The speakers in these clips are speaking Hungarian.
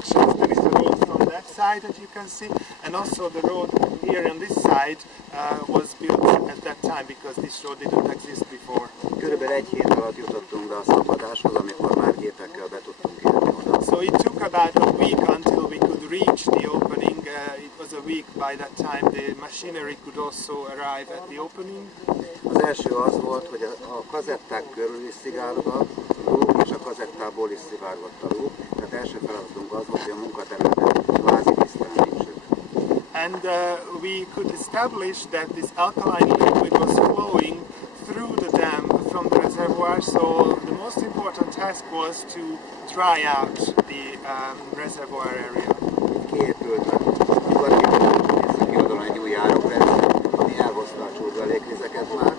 sections. There is a road from that side that you can see, and also the road here on this side was built at that time because this road didn't exist before. Körülbelül egy hét alatt jutottunk be a szabadáshoz, amikor már gépekkel be tudtunk érni oda. So it took about a week until we could reach the opening. It was a week by that time. The machinery could also arrive at the opening. Az első az volt, hogy a kazetták körül is szivárgott a lúg, és a kazettából is szivárgott a lúg. Tehát első feladatunk az volt, hogy a munkaterületet kvázi tisztán. And we could establish that this alkaline liquid was flowing through the dam from the reservoir. So the most important task was to dry out the reservoir area. Kiépült a nyugati északi oldalon egy új járórendszer, ami elhozta a csurgalékvizeket már.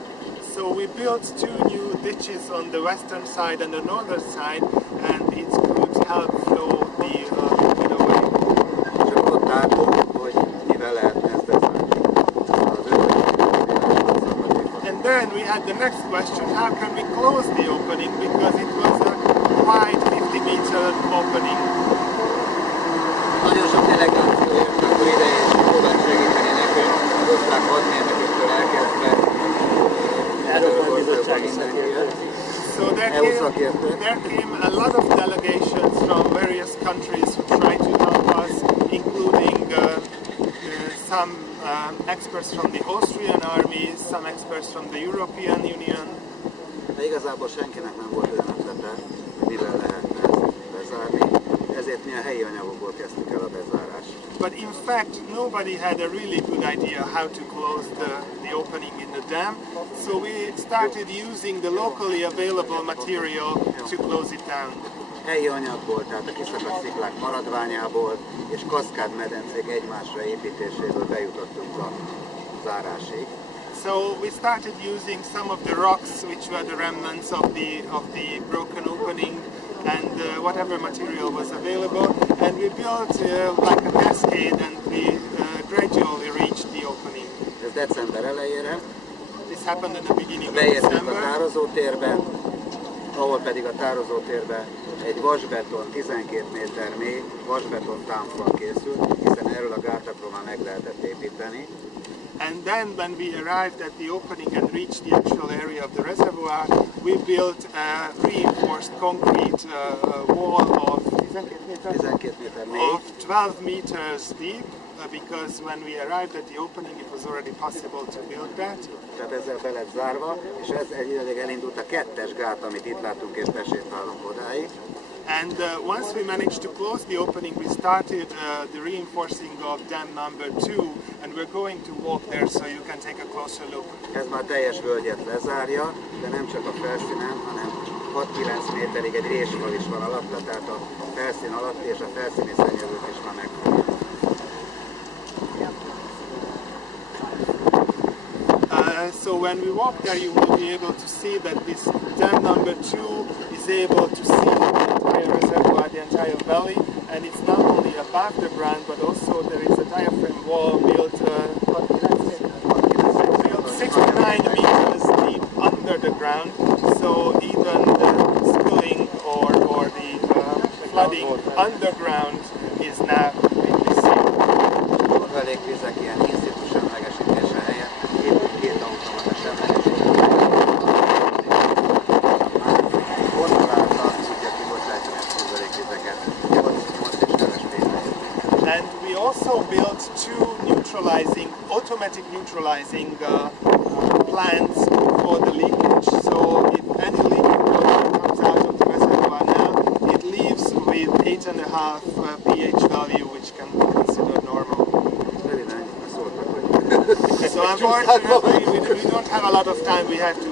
So we built two new ditches on the western side and the northern side, and it could help flow the liquid away. És akkor ott álltunk, hogy mivel lehetne ezt bezárni. And then we had the next question, how can we close the opening, because it was a wide 50-meter opening. Nagyon sok delegáció jött akkor ide, és próbált segíteni nekünk, az osztrák hadmérnököktől elkezdve. So there came a lot of delegations from various countries who tried to help us, including some experts from the Austrian army, some experts from the European Union. De igazából senkinek nem volt olyan ötlete, hogy mivel lehetne ezt bezárni, ezért mi a helyi anyagokból kezdtük el a bezárást. But in fact, nobody had a really good idea how to close the opening in the dam, so we started using the locally available material to close it down. Helyi anyagból, tehát a kiszakadt sziklák maradványából és kaszkádmedencék egymásra építéséből bejutottunk a zárásig. So we started using some of the rocks which were the remnants of the broken opening and whatever material was available, and we built like a cascade, and we gradually reached the opening. Ez december elejére. This happened at the beginning of Beértünk December. a tározótérbe, ahol pedig a tározótérbe egy vasbeton, 12 méter mély vasbeton támfal készült, hiszen erről a gátakról már meg lehetett építeni. And then when we arrived at the opening and reached the actual area of the reservoir, we built a reinforced concrete wall of 12 meters deep, because when we arrived at the opening it was already possible to build that. Tehát ezzel be lett zárva, és ez egyidejűleg elindult a kettes gát, amit itt látunk, és besétálunk odáig. And once we managed to close the opening, we started the reinforcing of dam number 2, and we're going to walk there so you can take a closer look. Ez már teljes völgyet lezárja, de nem csak a felszínen, hanem 6-9 méterig egy résfal is van alatta, tehát a felszín alatt és a felszíni szennyezőt is már megfogja. So when we walk there, you will be able to see that this dam number 2 is able to see the entire reservoir, the entire valley, and it's not only above the ground, but also there is a diaphragm wall built 6 to 9 meters deep under the ground, so even the spilling or the flooding underground is now completely safe. Elégvizek ilyen in-situ semlegesítése helyett két automata semlegesítése. And we also built two automatic neutralizing plants for the leakage. So if any leaking water comes out of the reservoir now, it leaves with 8.5 pH value, which can be considered normal. So unfortunately, we don't have a lot of time. We have to